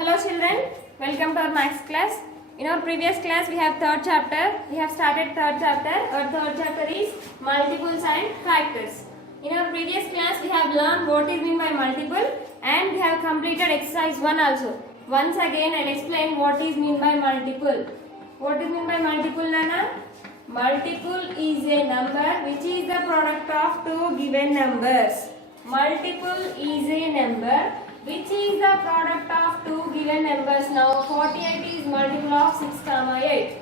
Hello children, welcome to our maths class. In our previous class we have third chapter. We have started third chapter. Our third chapter is multiples and factors. In our previous class we have learned what is meant by multiple and we have completed exercise 1 also. Once again I will explain what is meant by multiple. What is meant by multiple, Nana? Multiple is a number which is the product of two given numbers. Multiple is a number which is the product of two given numbers. Now 48 is multiple of 6, 8.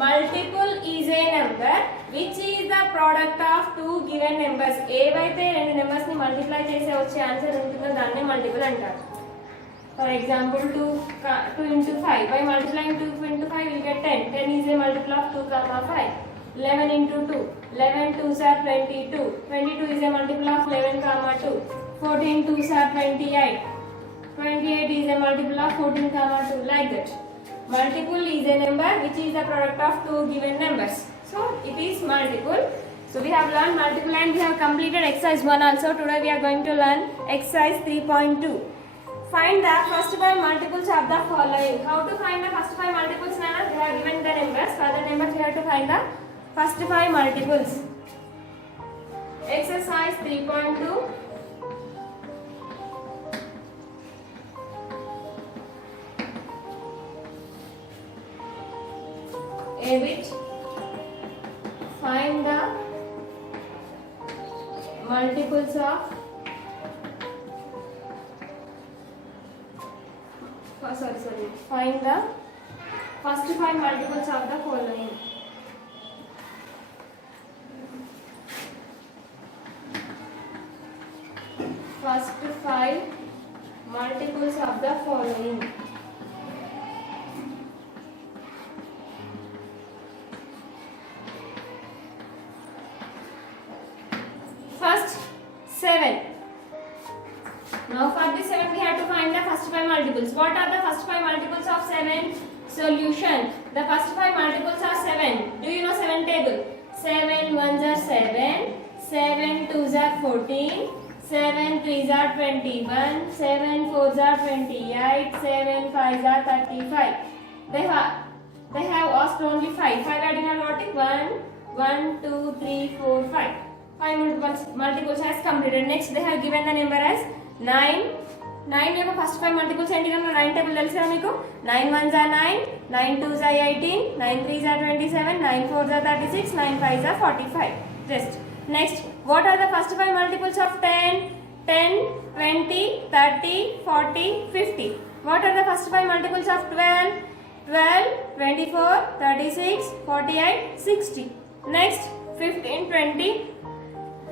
Multiple is a number which is the product of two given numbers. ఏవైతే రెండు numbers ని multiply చేసే వచ్చే answer ఉంటుందో దాన్ని multiple అంటారు. For example 2 into 5. By multiplying 2 into 5 we will get 10. 10 is a multiple of 2, 5. 11 into 2. 11 2s are 22. 22 is a multiple of 11, 2. 14 2s are 28. 28 is a multiple of 14, 2. Like that. Multiple is a number which is the product of two given numbers. So it is multiple. So we have learned multiple and we have completed exercise 1 also. Today we are going to learn exercise 3.2. Find the first 5 multiples of the following. How to find the first 5 multiples, Nana? They have given the numbers. For the numbers we have to find the first 5 multiples. Exercise 3.2. A which find the multiples of find the first 5 multiples of the following. First 5 multiples of the following. First 7. Now for this 7 we have to find the first 5 multiples. What are the first 5 multiples of 7? Solution. The first 5 multiples are 7. Do you know 7 table? 7 1s are 7, 7 2s are 14, 7 3s are 21, 7 4s are 28, 7 5s are 35. They have asked only 5. 5 adding on what is 1, 2, 3, 4, 5. 5 multiples has completed. Next they have given the number as 9. 9 యొక్క first 5 multiples ఏంటి కన్నా 9 table తెలుసా మీకు 9 1s are 9, 9 2s are 18, 9 3s are 27, 9 4s are 36, 9 5s are 45. Just next, what are the first 5 multiples of 10? 10, 20, 30, 40, 50. What are the first 5 multiples of 12? 12, 24, 36, 48, 60. Next 15, 20,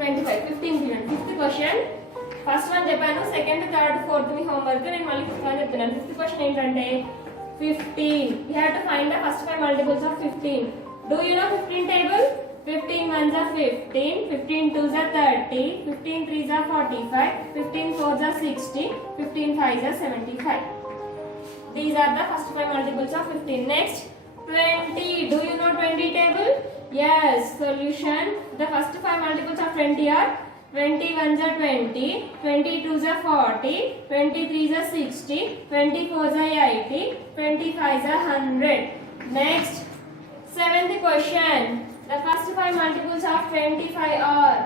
25. 15 period. Fifth question. First one చెప్పాను, second third fourth మీ homework. నేను మళ్ళీ fifth one చెప్తున్నాను. Fifth question ఏంటంటే 15. We have to find the first 5 multiples of 15. Do you know 15 table? 15 1s are 15, 15 2s are 30, 15 3s are 45, 15 4s are 60, 15 5s are 75. These are the first 5 multiples of 15. Next 20. Do you know 20 table? Yes. Solution. The first 5 multiples of 20 are 20 1s are 20, 20 2s are 40, 20 3s are 60, 20 4s are 80, 20 5s are 100. Next 7th question. The first 5 multiples of 25 are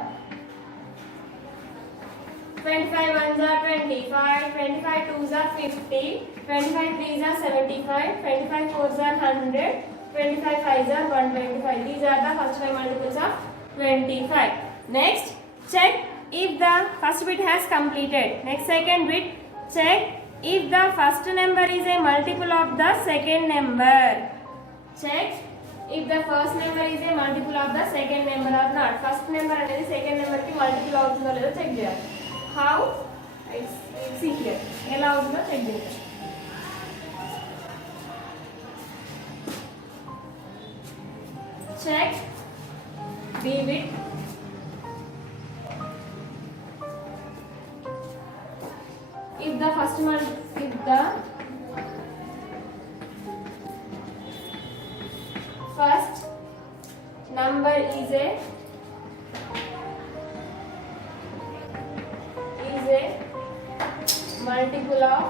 25 1s are 25, 25 2s are 50, 25 3s are 75, 25 4s are 100, 25 5s are 125. These are the first 5 multiples of 25. Next, check if the first bit has completed. Next, second bit, check if the first number is a multiple of the second number. Check if the first number is a multiple of the second number or not. First number అనేది second number కి multiple అవుతుందో లేదో check చేయాలి. How? See here. ఎలా అవుతుందో check చేయాలి. Check B bit. If the first number is a multiple of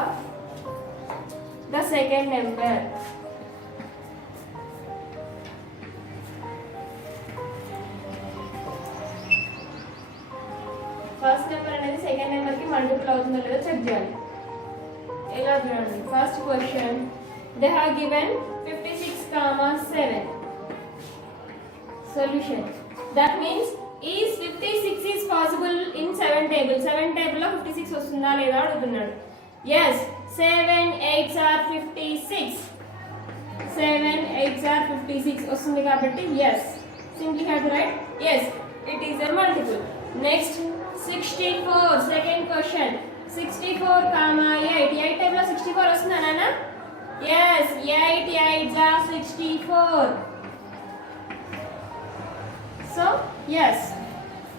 of the second number. First number అనేది second number కి మల్టిపుల్ అవుతుందో లేదో చెక్ చేయాలి. ఎలా చూడండి, first question they have given 56,7. solution. That means is 56 is possible in 7 table. 7 table లో 56 వస్తుందా లేదా అడుగుతున్నాడు. Yes, 7 8s are 56. 7 8s are 56 వస్తుంది కాబట్టి yes. Simply have to write yes, it is a multiple. Next 64, second question. 64, 8. 8 table లో 64 వస్తుందా నాన్న? Yes, 8 8s are 64. So, yes.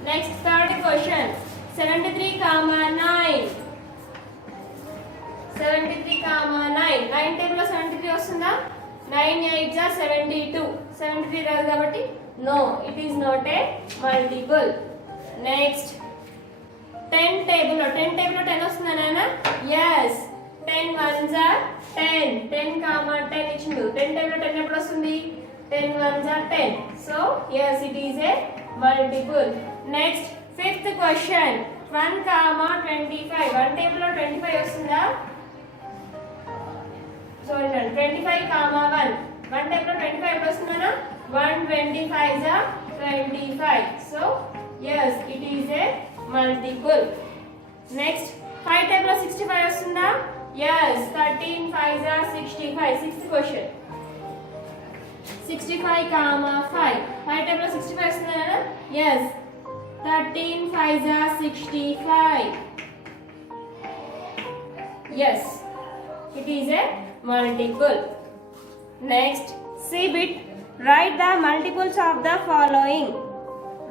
Next, third question. 73, 9. 73, 9. 9 table లో 73 వస్తుందా? 9 8s are 72. 73 రాదు కాబట్టి no, it is not a multiple. Next, 10 table లో 10 వస్తుందా నాన్న? Yes. 10 1s are 10. 10, 10 ఇచ్చిండు. 10 table లో 10 ఎప్పుడు వస్తుంది? 10 1s are 10. So, yes, it is a multiple. Next, fifth question. 1, 25. 1 table లో 25 వస్తుందా? Sorry, 25, 1. 1 table లో 25 ఎప్పుడు వస్తుందా? 1 25s are 25. So, yes, it is a multiple. Next, 5 table లో 65 వస్తుందా? Yes, 13 5s are 65. Sixth question. 65, 5. 5 table లో 65 వస్తుందా నాన్న? Yes. 13 5s are 65. Yes. It is a multiple. Next, C bit. Write the multiples of the following.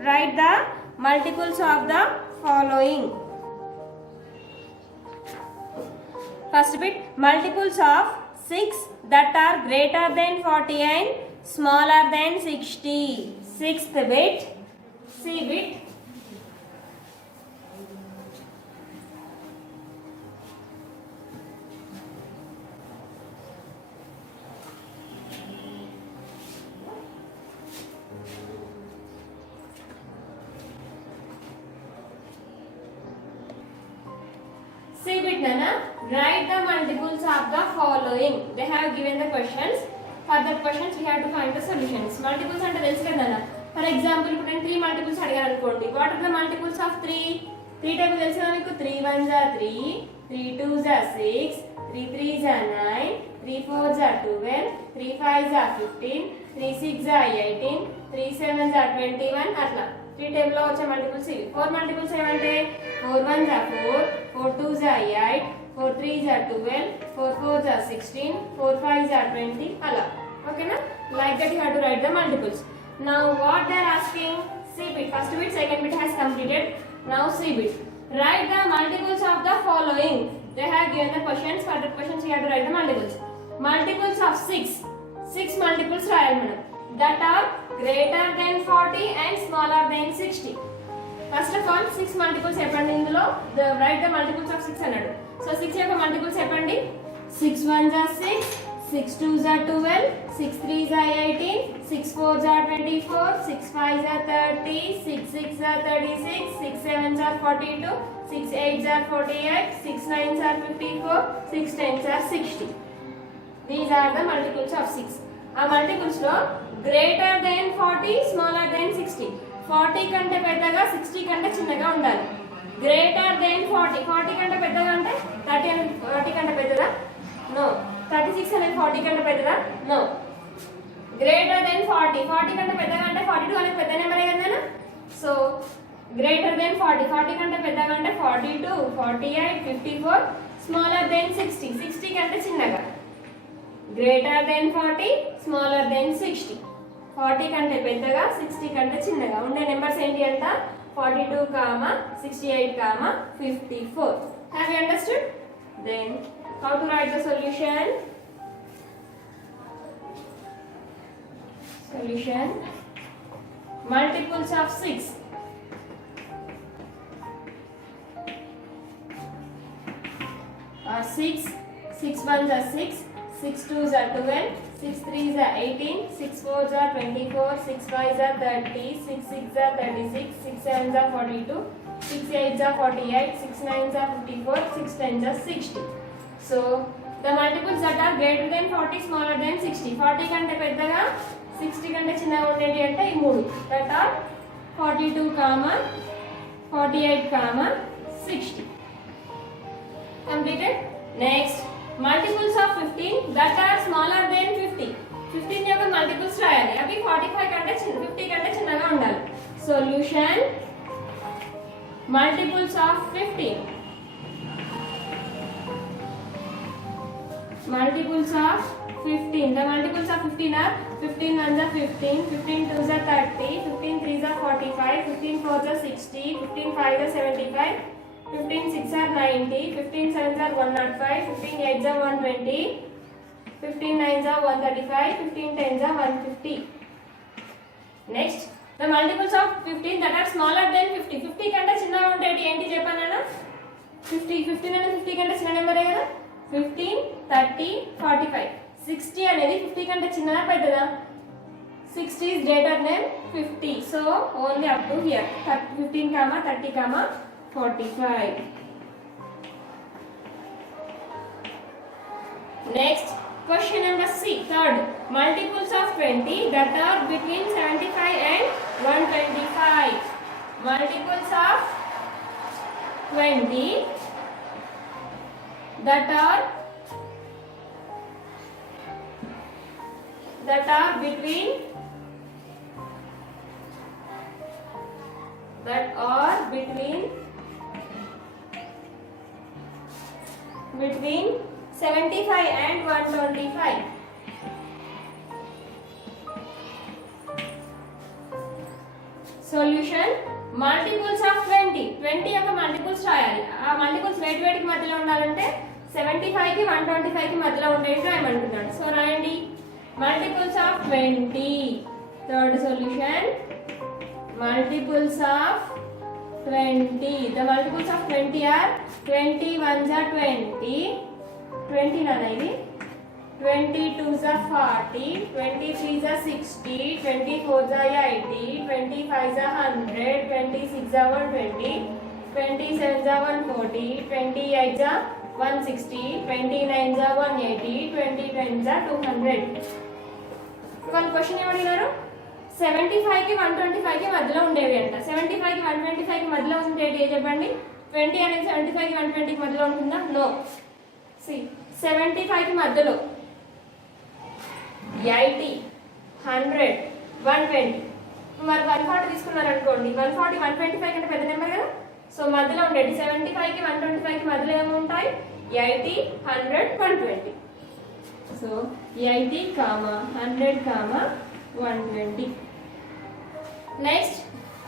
Write the multiples of the following. First bit, multiples of 6 that are greater than 40 and smaller than 60. Sixth bit, C bit. C bit nana, write the multiples of the following. They have given the questions. For the questions we have to find the solutions. Multiples అంటే తెలుసు కదా నాన్న. For example ఇప్పుడు నేను 3 multiples అడిగాను అనుకోండి. What are the multiples of 3? 3 table తెలుసు కదా మీకు. 3 1s are 3, 3 2s are 6, 3 3s are 9, 3 4s are 12, 3 5s are 15, 3 6s are 18, 3 7s are 21 అట్లా. 3 టేబుల్ లో వచ్చే మల్టిపుల్స్ ఇవి. 4 మల్టిపుల్స్ ఏమంటే 4 1s are 4, 4 2s are 8, 4 3s are 12, 4 4s are 16, 4 5s are 20 అలా. ఓకేనా? Like that you have to write the multiples. Now what they are asking? C bit. First bit, second bit has completed. Now C bit. Write the multiples of the following. They have given the questions. For the questions you have to write the multiples. Multiples of 6. 6 multiples రాయాలి మనం. That are greater than 40 and smaller than 60. First of all 6 multiples చెప్పండి ఇందులో. Write the multiples of 6 అన్నాడు. So 6 యొక్క multiples చెప్పండి. 6 1s are 6, 6 2s are 12, 6 3s are 18, 6 4s are 24, 6 5s are 30, 6 6s are 36, 6 7s are 42, 6 8s are 48, 6 9s are 54, 6 10s are 60. These are the multiples of 6. ఆ multiples లో greater than 40, smaller than 60. 40 కంటే పెద్దగా 60 కంటే చిన్నగా ఉండాలి. Greater than 40. 40 కంటే పెద్దగా అంటే 30 అనేది 40 కంటే పెద్దదా? No. 36 అనేది 40 కంటే పెద్దదా? No. Greater than 40. 40 కంటే పెద్దగా అంటే 42 అనేది పెద్ద నెంబరే కదా. So greater than 40. 40 కంటే పెద్దగా అంటే 42, 48, 54. Smaller than 60. 60 కంటే చిన్నగా. Greater than 40, smaller than 60. 40 కంటే పెద్దగా 60 కంటే చిన్నగా ఉండే నెంబర్స్ ఏంటి అంట? 42, 68, 54. Have you understood? Then how to write the solution? Solution. Multiples of 6. Are 6, 6 1s are 6, 6 2s are 12, 6 3s are 18, 6 4s are 24, 6 5s are 30, 6 6s are 36, 6 7s are 42, 6 8s are 48, 6 9s are 54, 6 10s are 60. So the multiples that are greater than 40, smaller than 60. 40 కంటే పెద్దగా 60 కంటే చిన్నగా ఉండేది అంటే ఈ మూడు that are 42, 48, 60. Completed. Next, multiples of 15 that are smaller than 50. 15 యొక్క multiples రాయాలి. అవి 45 కంటే 50 కంటే చిన్నగా ఉండాలి. Solution: multiples of 15. Multiples of 15. The multiples of 15 are 15 1s are 15, 15 2s are 30, 15 3s are 45, 15 4s are 60, 15 5s are 75, 15 6s are 90, 15 7s are 105, 15 8s are 120, 15 9s are 135, 15 10s are 150. Next, the multiples of 15 that are smaller than 50. 50 కంటే చిన్నగా ఉండేది ఏంటి చెప్పానా? 50. 15 అనేది 50 కంటే చిన్న నెంబరే కదా. 15, 30, 45. 60 అనేది 50 కంటే చిన్నదా పెద్దదా? 60 is greater than 50. So only up to here. 15, 30, 45. Next, question number C. Third, multiples of 20 that are between 75 and 125. Multiples of 20 that are between 75 and 125. Solution: multiples of 20. 20 యొక్క multiples రాయాలి. ఆ multiples వేటికి మధ్యలో ఉండాలంటే 75 కి 125 కి మధ్యలో ఉండేది రాయమంటున్నాడు. సో రాయండి. Multiples of 20. Third solution: multiples of 20. The multiples of 20 are 20 1s are 20, 20 nana idi, 20 2s are 40, 20 3s are 60, 20 4s are 80, 20 5s are 100, 20 6s are 120, 20 7s are 140, 20 8s are 160, 20 9s are 180, 20 10s are 200. వాళ్ళు question ఏమడిగారు? 75 కి 125 కి మధ్యలో ఉండేవి అంట. 75 కి 125 కి మధ్యలో ఉండేది ఏ చెప్పండి? 20 అనేది 75 కి 120 కి మధ్యలో ఉంటుందా? నో. సి 75 కి మధ్యలో 80, 100, 120. మరి 140 తీసుకున్నారు అనుకోండి. 140 125 కంటే పెద్ద నెంబర్ కదా. సో మధ్యలో ఉండేది 75 కి 125 కి మధ్యలో ఏమి ఉంటాయి? 80, 100, 120. So 80, 100, 120. Next,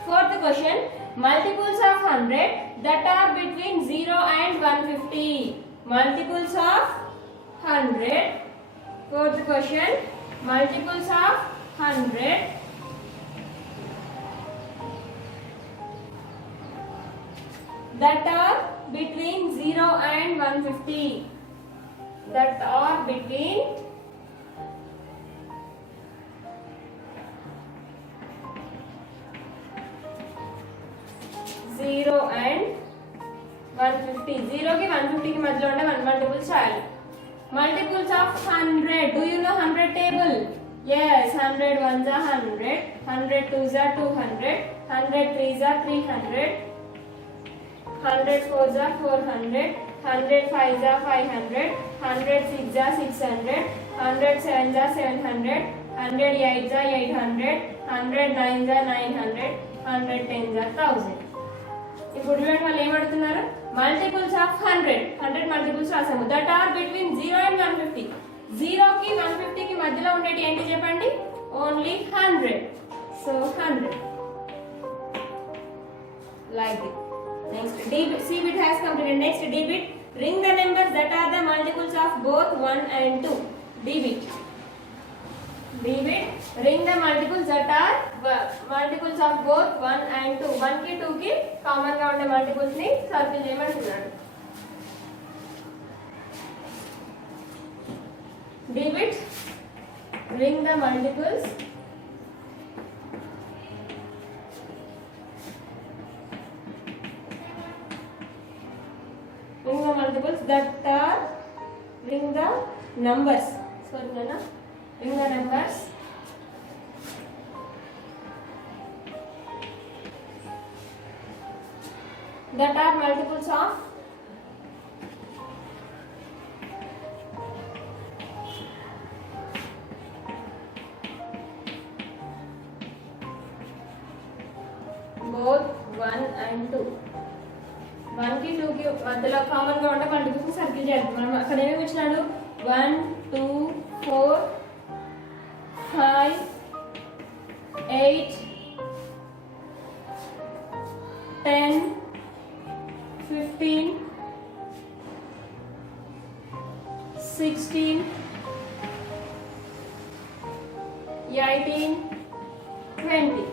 fourth question, multiples of 100 that are between 0 and 150. Multiples of 100. Fourth question, multiples of 100 that are between 0 and 150. That are between 0 and 150. 0 की 150 की मध्य ఉండే multiples రాయాలి. Multiples of 100. Do you know 100 table? Yes, 100 1s are 100, 100 2s are 200, 100 3s are 300, 100 4s are 400, 100 5s are 500, 100 6s are 600, 100 7s are 700, 100 8s are 800, 100 9s are 900, 100 10s are 1000. ఇప్పుడు చూడండి వాళ్ళు ఏమడుతున్నారు? Multiples of 100 multiples రాసాము. That are between 0 and 150. 0 కి 150 కి మధ్యలో ఉండేది ఏంటి చెప్పండి? Only 100. So 100 like this. Next D bit. C bit has completed. Next D bit. Ring the numbers that are the multiples of both 1 and 2. D bit. D bit. Ring the multiples that are multiples of both 1 and 2. 1 की 2 की common గా ఉండే multiples ని circle చేయమంటున్నాడు. Divide, ring the multiples. Ring the multiples that are, ring the numbers. Sorry, Nana. Ring the numbers. That are multiples of both 1 and 2. 1 की 2 की మధ్యలో common గా ఉండే మల్టిపుల్స్ సర్కిల్ చేద్దాం. మనం అక్కడ ఏమేమి ఇచ్చినాడు 1 2 4 5 8 10 15 16 18 20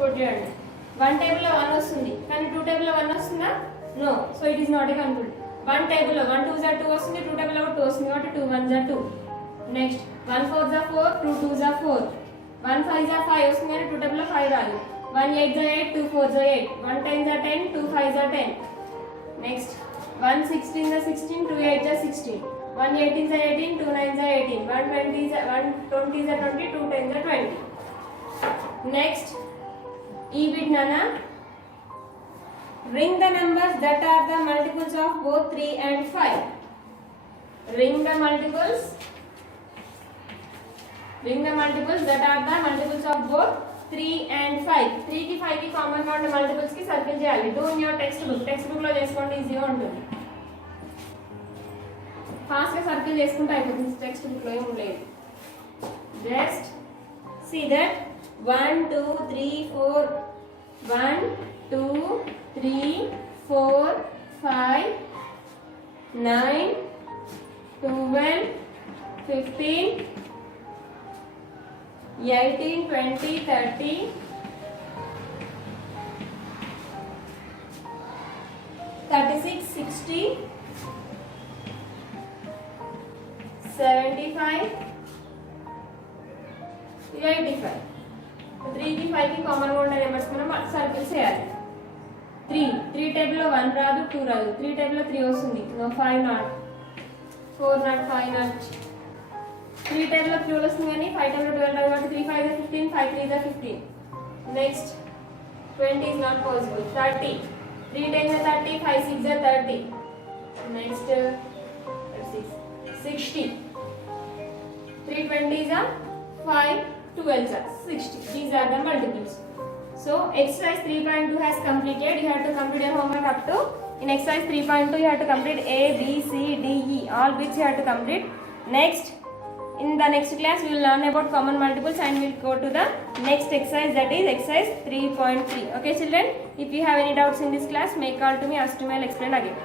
చూడండి 1 టేబుల్ లో 1 వస్తుంది కానీ 2 టేబుల్ లో 1 వస్తుందా no so it is not a conclude 1 table లో 1 2 2 వస్తుంది 2 టేబుల్ లో 2 వస్తుంది కాబట్టి 2 1 2 నెక్స్ట్ 1 4 4 2 2 4 1 5 5 వస్తుంది కానీ 2 టేబుల్ లో 5 రాదు 1 8 8 2 4 8 1 10 10 2 5 10 next 1 16 16 2 8 16 1 18 18 2 9 18 1 20 20 2 10 20 next E-bit Nana, ring the numbers that are the multiples of both 3 and 5. Ring the multiples that are the multiples of both 3 and 5. 3 की 5 की common గా ఉన్న multiples की circle చేయాలి. Do in your textbook లో చేసుకోండి ఈజీగా ఉంటుంది. ఫాస్ట్ గా సర్కిల్ చేసుకుంటే అయిపోతుంది టెక్స్ట్ బుక్ లో ఏం లేదు. Just see that 1 2 3 4 1 2 3 4 5 9 12 15 18 20 30 36 60 75 85 3 की 5 की కామన్ గా ఉండే నెంబర్స్ మనం సర్కిల్స్ చేయాలి 3 టేబుల్ లో 1 రాదు 2 రాదు 3 టేబుల్ లో 3 వస్తుంది no 5 not 4 not 5 not 3 table లో 3 వస్తుంది కానీ 5 టేబుల్ లో 12 రాదు కాబట్టి 3 5 15 5 3 15 next 20 is not possible 30 3 10 30 5 6 30 next 60 3 20 is 5 12 are 60. These are the multiples. So exercise 3.2 has completed. You have to complete your homework up to. In exercise 3.2 you have to complete A, B, C, D, E. All bits you have to complete. Next, in the next class we will learn about common multiples and we will go to the next exercise, that is exercise 3.3. Okay children, if you have any doubts in this class, make call to me, ask to me, I will explain again.